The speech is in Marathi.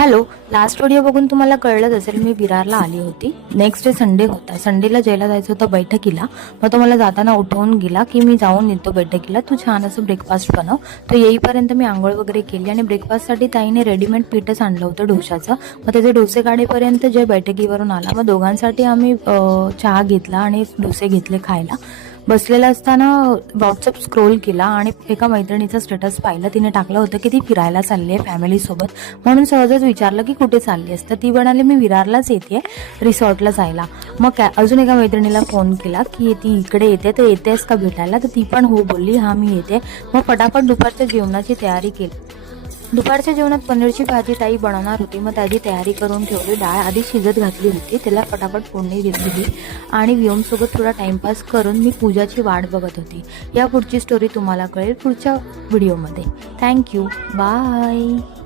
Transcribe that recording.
हॅलो. लास्ट व्हिडिओ बघून तुम्हाला कळलंच असेल मी विरारला आली होती. नेक्स्ट डे संडे होता. संडेला जयला जायचं होतं बैठकीला. मग तो मला जाताना उठवून गेला की मी जाऊन येतो बैठकीला, तू छान असं ब्रेकफास्ट बनव. तो येईपर्यंत मी आंघोळ वगैरे केली आणि ब्रेकफास्टसाठी ताईने रेडीमेड पीठच आणलं होतं डोशाचं. मग त्याचे डोसे काढेपर्यंत जय बैठकीवरून आला. मग दोघांसाठी आम्ही चहा घेतला आणि डोसे घेतले खायला. बसलेला असताना व्हॉट्सअप स्क्रोल केला आणि एका मैत्रिणीचा स्टेटस पाहिलं. तिने टाकलं होतं की ती फिरायला चालली आहे फॅमिलीसोबत. म्हणून सहजच विचारलं की कुठे चालली आहेस, तर ती म्हणाली मी विरारलाच येते रिसॉर्टला जायला. मग अजून एका मैत्रिणीला फोन केला की ती इकडे येते तर येतेस का भेटायला, तर ती पण हो बोलली, हां मी येते. मग फटाफट दुपारच्या जेवणाची तयारी केली. दुपारच्या जेवणात पनीरची भाजी ताई बनवणार होती. मग त्याची तयारी करून ठेवली. डाळ आधी शिजत घातली होती, त्याला फटाफट फोडणी दिली आणि व्योमसोबत थोडा टाइमपास करून मी पूजाची वाट बघत होती. या पुढची स्टोरी तुम्हाला कळेल पुढच्या व्हिडिओमध्ये. थँक्यू. बाय.